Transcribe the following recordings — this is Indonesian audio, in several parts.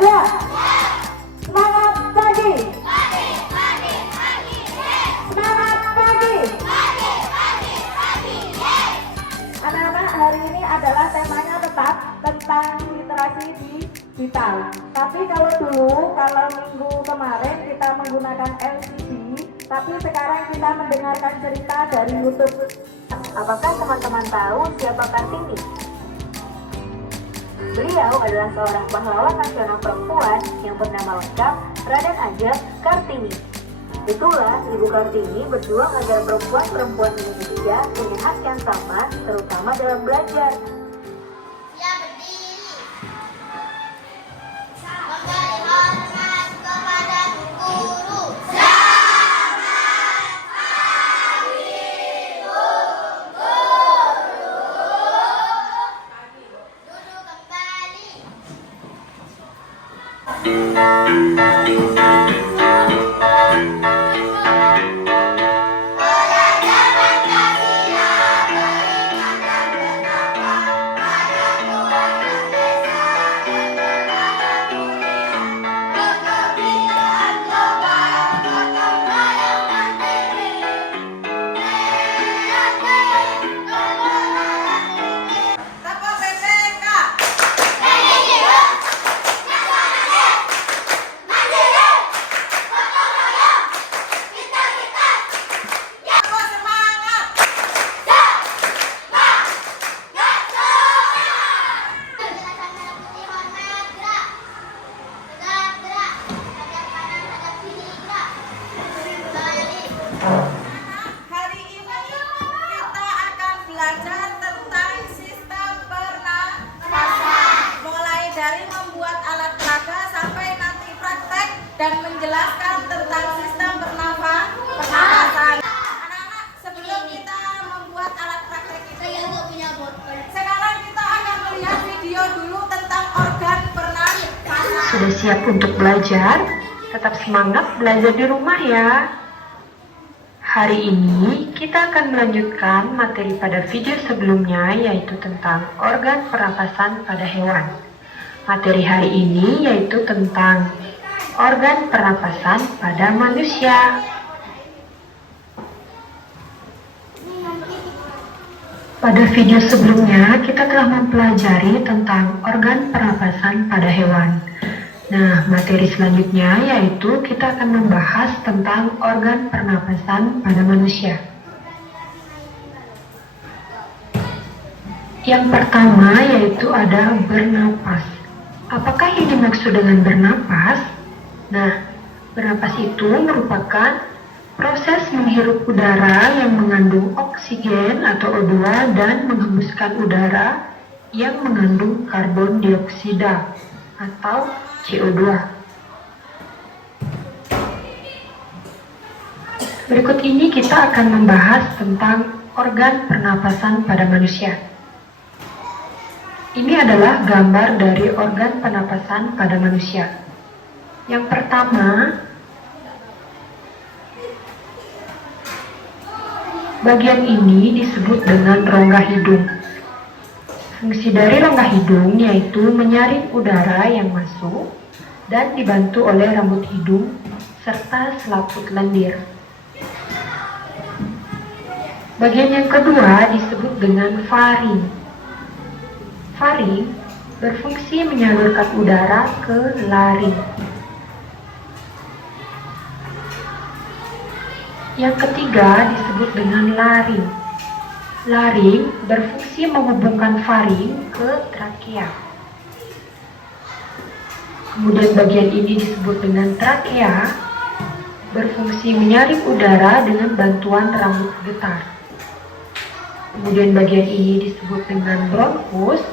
Ya. Semangat pagi. Semangat pagi. Anak-anak, hari ini adalah temanya tetap tentang literasi digital. Tapi kalau minggu kemarin kita menggunakan LCD, tapi sekarang kita mendengarkan cerita dari YouTube. Apakah teman-teman tahu siapa Kartini? Beliau adalah seorang pahlawan nasional perempuan yang bernama lengkap Raden Ajeng Kartini. Itulah Ibu Kartini berjuang agar perempuan-perempuan Indonesia punya hak yang sama, terutama dalam belajar. Ya, berdiri. Memberi hormat kepada guru. Selamat pagi, Bu Guru. Duduk kembali. Hari ini kita akan belajar tentang sistem pernapasan, mulai dari membuat alat peraga sampai nanti praktek dan menjelaskan tentang sistem pernapasan. Anak-anak, sebelum kita membuat alat praktek itu, sekarang kita akan melihat video dulu tentang organ pernapasan. Sudah siap untuk belajar? Tetap semangat belajar di rumah ya. Hari ini kita akan melanjutkan materi pada video sebelumnya, yaitu tentang organ pernapasan pada hewan. Materi hari ini yaitu tentang organ pernapasan pada manusia. Pada video sebelumnya kita telah mempelajari tentang organ pernapasan pada hewan. Nah, materi selanjutnya yaitu kita akan membahas tentang organ pernapasan pada manusia. Yang pertama yaitu ada bernapas. Apakah yang dimaksud dengan bernapas? Nah, bernapas itu merupakan proses menghirup udara yang mengandung oksigen atau O2 dan menghembuskan udara yang mengandung karbon dioksida atau CO2. Berikut ini kita akan membahas tentang organ pernapasan pada manusia. Ini adalah gambar dari organ pernapasan pada manusia. Yang pertama, bagian ini disebut dengan rongga hidung. Fungsi dari rongga hidung yaitu menyaring udara yang masuk dan dibantu oleh rambut hidung serta selaput lendir. Bagian yang kedua disebut dengan faring. Faring berfungsi menyalurkan udara ke laring. Yang ketiga disebut dengan laring. Laring berfungsi menghubungkan faring ke trakea. Kemudian bagian ini disebut dengan trakea, berfungsi menyaring udara dengan bantuan rambut getar. Kemudian bagian ini disebut dengan bronkus.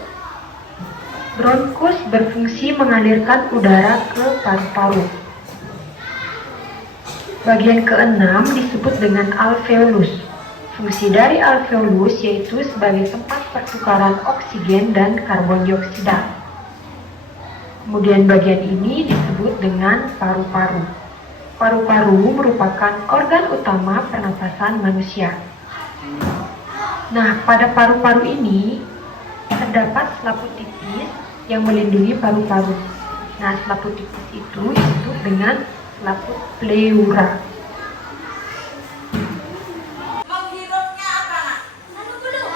Bronkus berfungsi mengalirkan udara ke paru-paru. Bagian keenam disebut dengan alveolus. Fungsi dari alveolus yaitu sebagai tempat pertukaran oksigen dan karbon dioksida. Kemudian bagian ini disebut dengan paru-paru. Paru-paru merupakan organ utama pernapasan manusia. Nah, pada paru-paru ini terdapat selaput tipis yang melindungi paru-paru. Nah, selaput tipis itu disebut dengan selaput pleura. Menghirupnya apa, Nak? Menghirup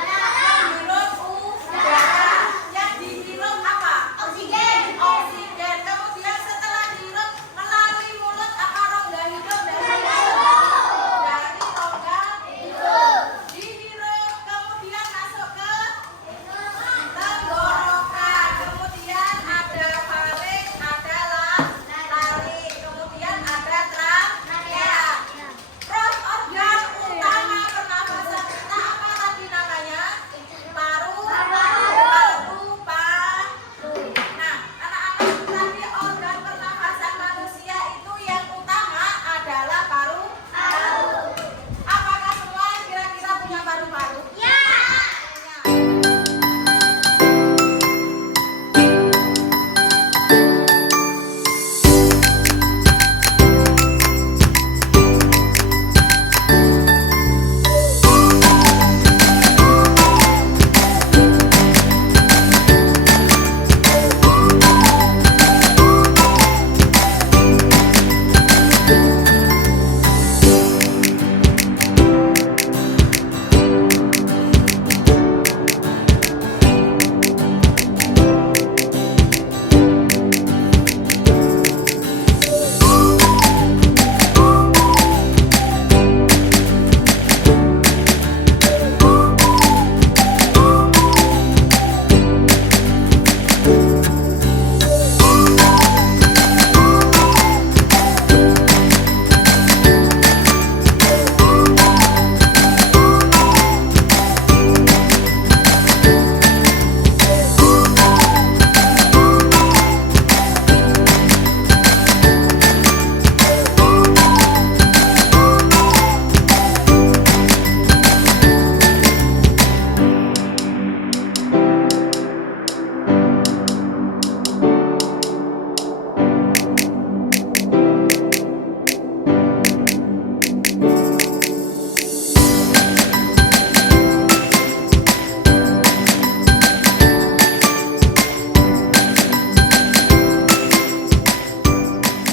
udara. Yang dihirup apa? Oksigen. Oksigen. Kemudian setelah dihirup melalui mulut apa rongga hidup dari rongga Hidup. dihirup, kemudian masuk ke tenggorokan, kemudian ada faring, ada laring, kemudian ada trakea. Terus organ utama pernafasan kita apa tadi namanya? Paru. Nah, anak-anak, tadi organ pernafasan manusia itu yang utama adalah paru. Apakah semua kira-kira punya paru-paru? Ya.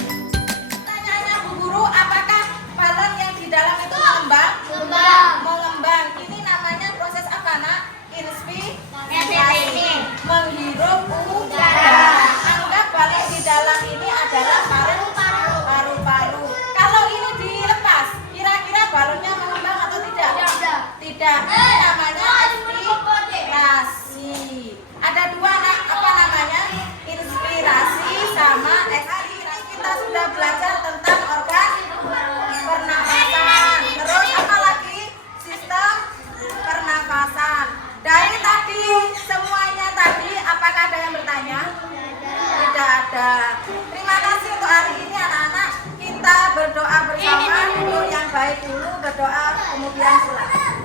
Pertanyaannya Bu Guru, apakah balon yang di dalam itu mengembang? Kembang. Mengembang. Ini namanya proses apa, Nak? Inspirasi. Menghirup udara. Anggap balon di dalam ini adalah paru-paru. Kalau ini dilepas, kira-kira balonnya mengembang atau tidak? Tidak. Ini namanya inspirasi. Ada dua, Nak. Apa namanya? Inspirasi sama ekspirasi. Hari ini kita sudah belajar tentang organ pernafasan. Terus apa lagi? Sistem pernafasan. Dari tadi, semuanya tadi, apakah ada yang bertanya? Tidak ada. Terima kasih untuk hari ini anak-anak. Kita berdoa bersama. Duduk yang baik dulu, berdoa kemudian pulang.